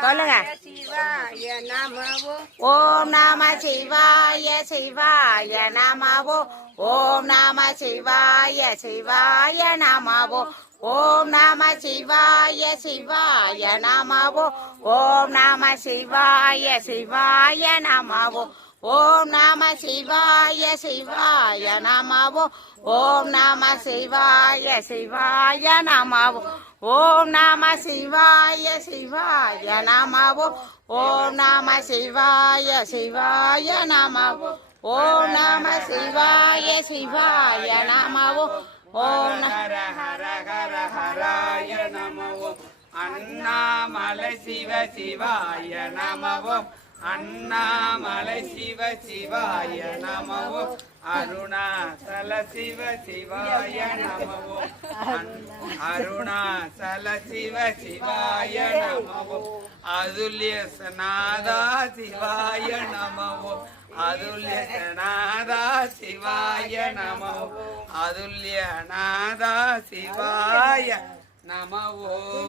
சொல்லுங்க. ஓம் நம சிவாய சிவாய நமவோ. ஓம் நம சிவாய சிவாய நமவோ. ஓம் நம சிவாய சிவாய நமவோ. ஓம் நம சிவாய சிவாய நமவோ. ஓம் நம சிவாய சிவாய நமவோ. ஓம் நம சிவாய சிவாய நமவோ. ஓம் நம சிவாய சிவாய சிவாய நமவோ ஓம் நம சிவாய சிவாய நமவோ ஓம் நம சிவாய சிவாய நமவோ ஓம் நம ஹர ஹர ஹர ஹராய நமவோ அண்ணாமலை சிவ சிவாய நமவோ அண்ணாமலை சிவ சிவாய நமவோ அருணாசல சிவ சிவாய நமவோ அருணாசல சிவ சிவாய நமவோ அதுல்யசநாதா சிவாய நமவோ அதுல்யசநாதா சிவாய நமவோ அதுல்யநாதா சிவாய நமவோ